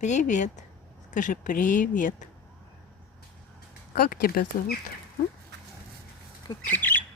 Привет. Скажи привет. Как тебя зовут? М? Как тебя?